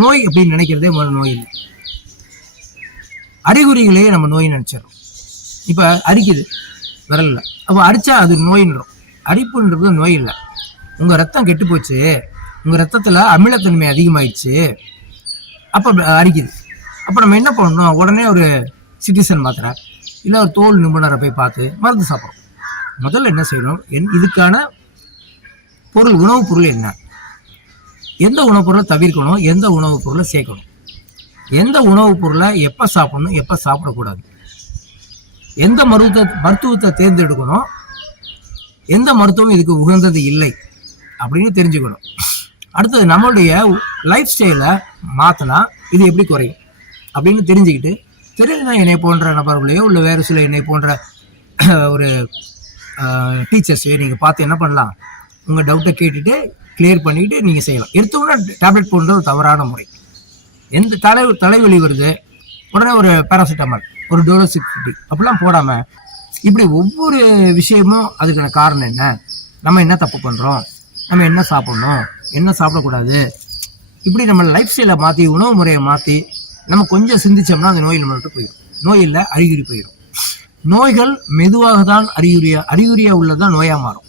நோய் அப்படின்னு நினைக்கிறதே முதல்ல நோய் இல்லை. அறிகுறிகளையே நம்ம நோய் நினைச்சிடறோம். இப்ப அரிக்குது விரல்ல, அப்போ அரிச்சா அது நோயின்றோம். அரிப்புன்றது நோய் இல்லை. உங்க ரத்தம் கெட்டு போச்சு, உங்க ரத்தத்துல அமிலத்தன்மை அதிகமாயிடுச்சு, அப்ப அரிக்குது. அப்ப நம்ம என்ன பண்ணணும்? உடனே ஒரு சிட்டிசன் மாத்திரை இல்லை ஒரு தோல் நிபுணரை போய் பார்த்து மருந்து சாப்பிட்றோம். முதல்ல என்ன செய்யணும்? இதுக்கான பொருள், உணவுப் பொருள் என்ன, எந்த உணவுப் பொருளை தவிர்க்கணும், எந்த உணவுப் பொருளை சேர்க்கணும், எந்த உணவுப் பொருளை எப்போ சாப்பிடணும், எப்போ சாப்பிடக்கூடாது, எந்த மருத்துவத்தை தேர்ந்தெடுக்கணும், எந்த மருத்துவம் இதுக்கு உகந்தது இல்லை அப்படின்னு தெரிஞ்சுக்கணும். அடுத்தது நம்மளுடைய லைஃப் ஸ்டைலை மாற்றினா இது எப்படி குறையும் அப்படின்னு தெரிஞ்சுக்கிட்டு, தெரிஞ்சுனா என்னை போன்ற நபர்களையோ இல்லை வேறு சில என்னை போன்ற ஒரு டீச்சர்ஸையோ நீங்கள் பார்த்து என்ன பண்ணலாம், உங்கள் டவுட்டை கேட்டுட்டு கிளியர் பண்ணிவிட்டு நீங்கள் செய்யலாம். எடுத்தோன்னா டேப்லெட் போடுறது ஒரு தவறான முறை. எந்த தலைவலி வருது, உடனே ஒரு பேராசிட்டமால், ஒரு டோலோசிக்ஸ் அப்படிலாம் போடாமல், இப்படி ஒவ்வொரு விஷயமும் அதுக்கான காரணம் என்ன, நம்ம என்ன தப்பு பண்ணுறோம், நம்ம என்ன சாப்பிடணும், என்ன சாப்பிடக்கூடாது, இப்படி நம்ம லைஃப் ஸ்டைலை மாற்றி, உணவு முறையை மாற்றி நம்ம கொஞ்சம் சிந்திச்சோம்னா அந்த நோய் நம்மள்கிட்ட போயிடும். நோய் இல்லை, அறிகுறி போயிடும். நோய்கள் மெதுவாக தான் அறிகுறியாக உள்ளதான் நோயாக மாறும்.